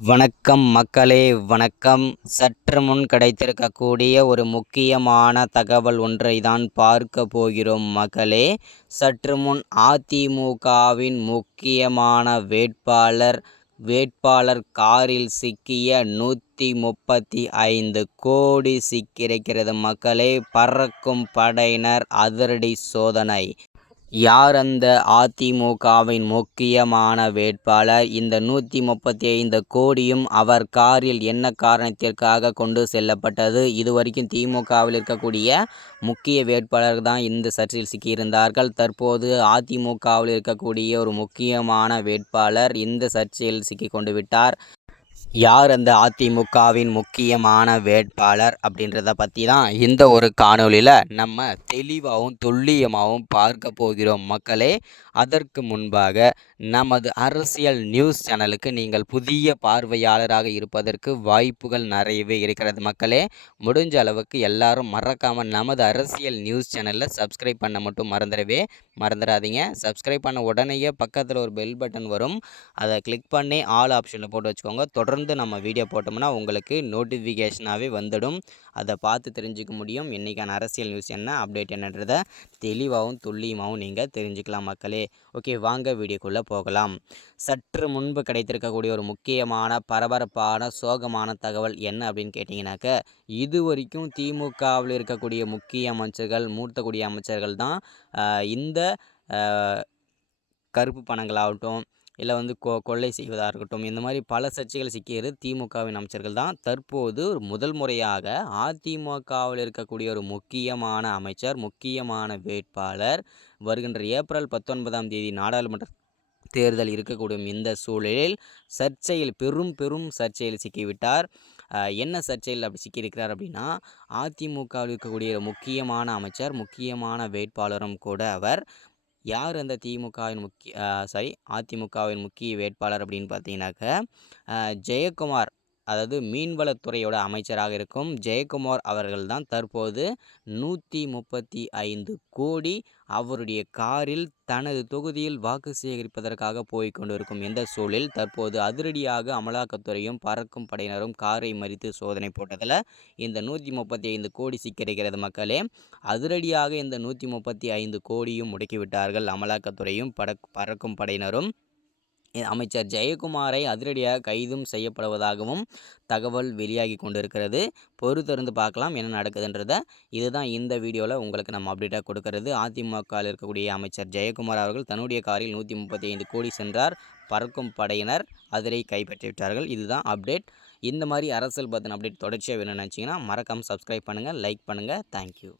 வணக்கம் மக்களே, வணக்கம். சற்று முன் கிடைத்திருக்கக்கூடிய ஒரு முக்கியமான தகவல் ஒன்றை தான் பார்க்க போகிறோம் மக்களே. சற்று முன் அதிமுகவின் முக்கியமான வேட்பாளர் காரில் சிக்கிய 135 கோடி சிக்கியிருக்கிறது மக்களே. பறக்கும் படையினர் அதிரடி சோதனை. யார் அந்த அதிமுகவின் முக்கியமான வேட்பாளர்? இந்த 135 கோடியும் அவர் காரில் என்ன காரணத்திற்காக கொண்டு செல்லப்பட்டது? இதுவரைக்கும் திமுகவில் இருக்கக்கூடிய முக்கிய வேட்பாளர் தான் இந்த சர்ச்சையில் சிக்கியிருந்தார்கள். தற்போது அதிமுகவில் இருக்கக்கூடிய ஒரு முக்கியமான வேட்பாளர் இந்த சர்ச்சையில் சிக்கிக்கொண்டு விட்டார். யார் அந்த அதிமுகவின் முக்கியமான வேட்பாளர் அப்படின்றத பற்றி தான் இந்த ஒரு காணொளியில் நம்ம தெளிவாகவும் துல்லியமாகவும் பார்க்க போகிறோம் மக்களே. அதற்கு முன்பாக நமது அரசியல் நியூஸ் சேனலுக்கு நீங்கள் புதிய பார்வையாளராக இருப்பதற்கு வாய்ப்புகள் நிறையவே இருக்கிறது மக்களே. முடிஞ்ச அளவுக்கு எல்லாரும் மறக்காமல் நமது அரசியல் நியூஸ் சேனலில் சப்ஸ்கிரைப் பண்ண மட்டும் மறந்துடாதீங்க. சப்ஸ்கிரைப் பண்ண உடனேயே பக்கத்தில் ஒரு பெல் பட்டன் வரும், அதை கிளிக் பண்ணி ஆல் ஆப்ஷனில் போட்டு வச்சுக்கோங்க. தொடர்ந்து நம்ம வீடியோ போட்டோம்னா உங்களுக்கு நோட்டிஃபிகேஷனாகவே வந்துடும். அதை பார்த்து தெரிஞ்சுக்க முடியும். இன்றைக்கான அரசியல் நியூஸ் என்ன, அப்டேட் என்னன்றதை தெளிவாகவும் துல்லியமாகவும் நீங்கள் தெரிஞ்சுக்கலாம் மக்களே. ஓகே, வாங்க வீடியோக்குள்ளே போகலாம். சற்று முன்பு கிடைத்திருக்கக்கூடிய ஒரு முக்கியமான பரபரப்பான சோகமான தகவல் என்ன அப்படின்னு கேட்டிங்கனாக்க, இதுவரைக்கும் திமுகவில் இருக்கக்கூடிய முக்கிய அமைச்சர்கள், மூத்த அமைச்சர்கள் தான் இந்த கருப்பு பணங்களாகட்டும், இல்லை கொள்ளை செய்வதாக இருக்கட்டும், இந்த மாதிரி பல சர்ச்சைகள் சிக்கியது திமுகவின் அமைச்சர்கள் தான். தற்போது முதல் முறையாக அதிமுகவில் இருக்கக்கூடிய ஒரு முக்கியமான அமைச்சர், முக்கியமான வேட்பாளர் வருகின்ற ஏப்ரல் 19ஆம் தேதி நாடாளுமன்ற தேர்தல் இருக்கக்கூடிய இந்த சூழலில் சர்ச்சையில் பெரும் சர்ச்சையில் சிக்கிவிட்டார். என்ன சர்ச்சையில் அப்படி சிக்கியிருக்கிறார் அப்படின்னா, அதிமுகவில் இருக்கக்கூடிய முக்கியமான அமைச்சர், முக்கியமான வேட்பாளரும் கூட அவர். யார் அந்த அதிமுகவின் முக்கிய வேட்பாளர் அப்படின்னு பார்த்தீங்கன்னாக்க, ஜெயக்குமார், அதாவது மீன்வளத்துறையோட அமைச்சராக இருக்கும் ஜெயக்குமார் அவர்கள் தான் தற்போது 135 கோடி அவருடைய காரில் தனது தொகுதியில் வாக்கு சேகரிப்பதற்காக போய்கொண்டிருக்கும் இந்த சூழலில் தற்போது அதிரடியாக அமலாக்கத்துறையும் பறக்கும் படையினரும் காரை மறித்து சோதனை போட்டதில் இந்த 135 கோடி சிக்கியிருக்கிறது மக்களே. அதிரடியாக இந்த 135 கோடியும் முடக்கிவிட்டார்கள் அமலாக்கத்துறையும் பறக்கும் படையினரும். அமைச்சர் ஜெயக்குமாரை அதிரடியாக கைதும் செய்யப்படுவதாகவும் தகவல் வெளியாகி கொண்டிருக்கிறது. பொறுத்திருந்து பார்க்கலாம் என்ன நடக்குதுன்றதை. இதுதான் இந்த வீடியோவில் உங்களுக்கு நம்ம அப்டேட்டாக கொடுக்கறது. அதிமுகவில் இருக்கக்கூடிய அமைச்சர் ஜெயக்குமார் அவர்கள் தன்னுடைய காரில் 135 கோடி சென்றார். பறக்கும் படையினர் அதிரை கைப்பற்றிவிட்டார்கள். இதுதான் அப்டேட். இந்த மாதிரி அரசியல் பற்றின அப்டேட் தொடர்ச்சியாக வேணும்னு நினச்சிங்கன்னா மறக்காமல் சப்ஸ்கிரைப் பண்ணுங்கள், லைக் பண்ணுங்கள். தேங்க்யூ.